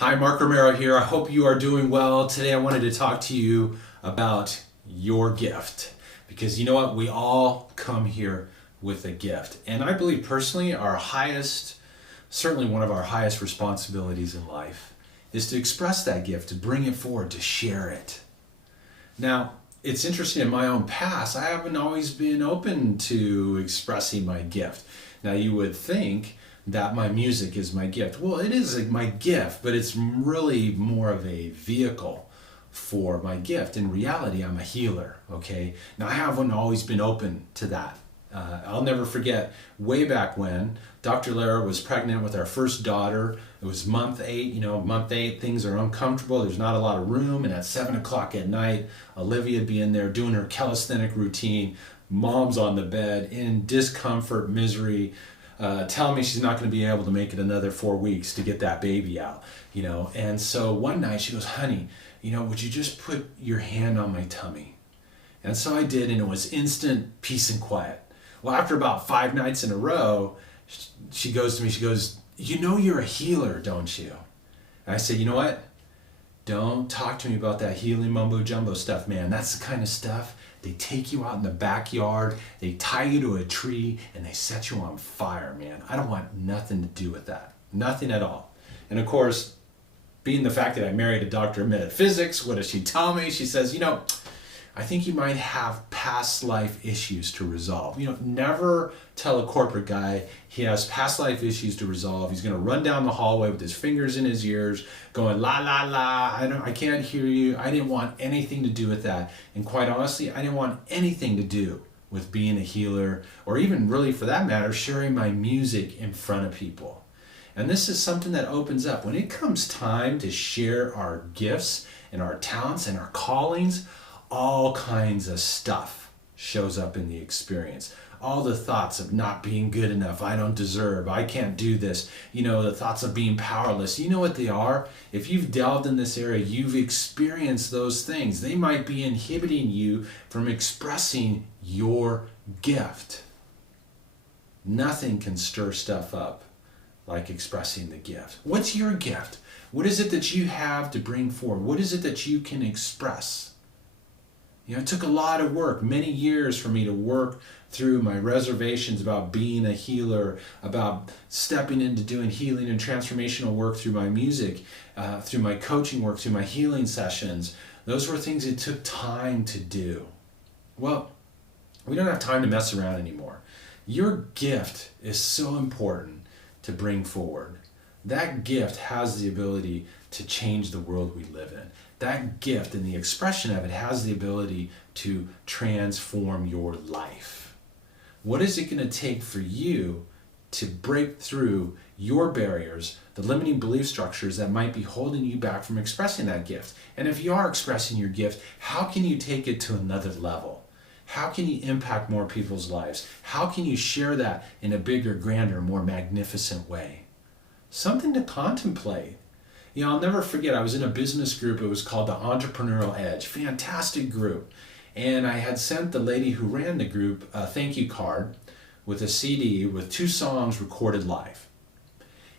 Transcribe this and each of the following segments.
Hi, Mark Romero here. I hope you are doing well. Today I wanted to talk to you about your gift because you know what? We all come here with a gift. And I believe personally certainly one of our highest responsibilities in life is to express that gift, to bring it forward, to share it. Now, it's interesting in my own past, I haven't always been open to expressing my gift. Now, you would think that my music is my gift. Well, it is my gift, but it's really more of a vehicle for my gift. In reality, I'm a healer, okay? Now, I haven't always been open to that. I'll never forget way back when Dr. Lara was pregnant with our first daughter. It was month 8. Month 8, things are uncomfortable. There's not a lot of room. And at 7 o'clock at night, Olivia would be in there doing her calisthenic routine. Mom's on the bed in discomfort, misery, telling me she's not going to be able to make it another 4 weeks to get that baby out. And so one night she goes, honey, would you just put your hand on my tummy? And so I did, and it was instant peace and quiet. Well, after about 5 nights in a row, she goes to me, she goes, you're a healer, don't you? And I said, you know what? Don't talk to me about that healing mumbo jumbo stuff, man. That's the kind of stuff they take you out in the backyard, they tie you to a tree, and they set you on fire, man. I don't want nothing to do with that. Nothing at all. And of course, being the fact that I married a doctor of metaphysics, what does she tell me? She says, I think you might have past life issues to resolve. Never tell a corporate guy he has past life issues to resolve. He's going to run down the hallway with his fingers in his ears going, la, la, la, I can't hear you. I didn't want anything to do with that. And quite honestly, I didn't want anything to do with being a healer or even really, for that matter, sharing my music in front of people. And this is something that opens up. When it comes time to share our gifts and our talents and our callings, all kinds of stuff shows up in the experience. All the thoughts of not being good enough, I don't deserve, I can't do this, the thoughts of being powerless. You know what they are? If you've delved in this area, you've experienced those things. They might be inhibiting you from expressing your gift. Nothing can stir stuff up like expressing the gift. What's your gift? What is it that you have to bring forward? What is it that you can express? It took a lot of work, many years for me to work through my reservations about being a healer, about stepping into doing healing and transformational work through my music, through my coaching work, through my healing sessions. Those were things it took time to do. Well, we don't have time to mess around anymore. Your gift is so important to bring forward. That gift has the ability to change the world we live in. That gift and the expression of it has the ability to transform your life. What is it going to take for you to break through your barriers, the limiting belief structures that might be holding you back from expressing that gift? And if you are expressing your gift, how can you take it to another level? How can you impact more people's lives? How can you share that in a bigger, grander, more magnificent way? Something to contemplate. I'll never forget, I was in a business group. It was called the Entrepreneurial Edge. Fantastic group. And I had sent the lady who ran the group a thank you card with a CD with 2 songs recorded live.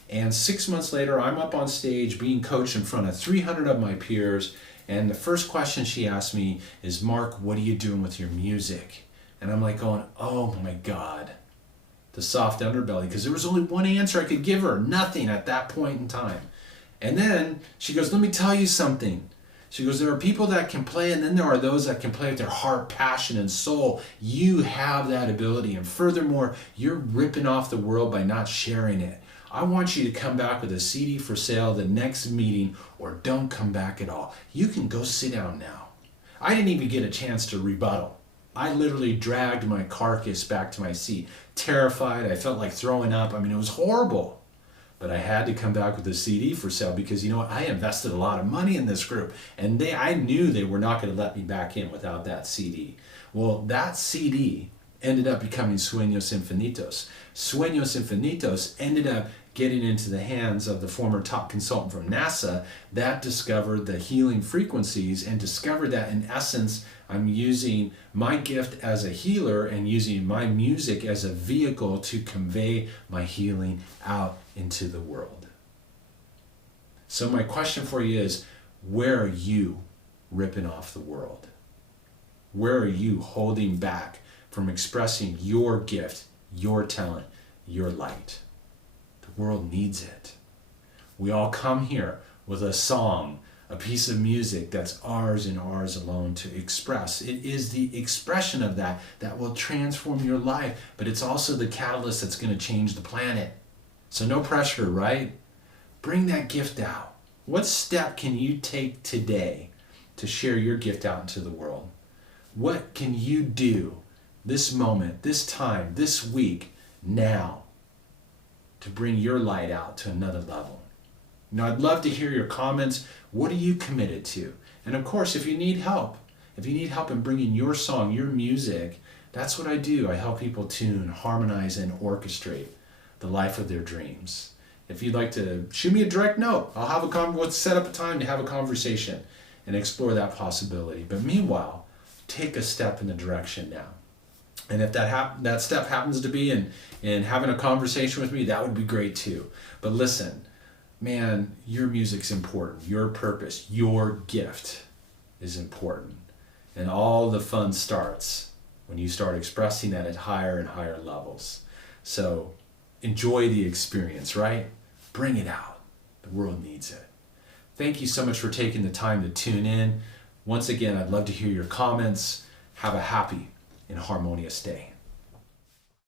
And 6 months later, I'm up on stage being coached in front of 300 of my peers. And the first question she asked me is, Mark, what are you doing with your music? And I'm like going, oh my God, the soft underbelly, because there was only one answer I could give her, nothing at that point in time. And then she goes, let me tell you something. She goes, there are people that can play, and then there are those that can play with their heart, passion, and soul. You have that ability. And furthermore, you're ripping off the world by not sharing it. I want you to come back with a CD for sale the next meeting, or don't come back at all. You can go sit down now. I didn't even get a chance to rebuttal. I literally dragged my carcass back to my seat, terrified. I felt like throwing up. It was horrible. But I had to come back with a CD for sale because, I invested a lot of money in this group. And I knew they were not going to let me back in without that CD. Well, that CD ended up becoming Sueños Infinitos. Sueños Infinitos ended up getting into the hands of the former top consultant from NASA that discovered the healing frequencies and discovered that in essence, I'm using my gift as a healer and using my music as a vehicle to convey my healing out into the world. So my question for you is, where are you ripping off the world? Where are you holding back from expressing your gift, your talent, your light? The world needs it. We all come here with a song, a piece of music that's ours and ours alone to express. It is the expression of that that will transform your life, but it's also the catalyst that's going to change the planet. So no pressure, right? Bring that gift out. What step can you take today to share your gift out into the world? What can you do this moment, this time, this week, now, to bring your light out to another level? I'd love to hear your comments. What are you committed to? And of course, if you need help in bringing your song, your music, that's what I do. I help people tune, harmonize, and orchestrate the life of their dreams. If you'd like to shoot me a direct note, let's set up a time to have a conversation and explore that possibility. But meanwhile, take a step in the direction now. And if that step happens to be in having a conversation with me, that would be great too. But listen, man, your music's important. Your purpose, your gift is important. And all the fun starts when you start expressing that at higher and higher levels. So enjoy the experience, right? Bring it out. The world needs it. Thank you so much for taking the time to tune in. Once again, I'd love to hear your comments. Have a happy and harmonious day.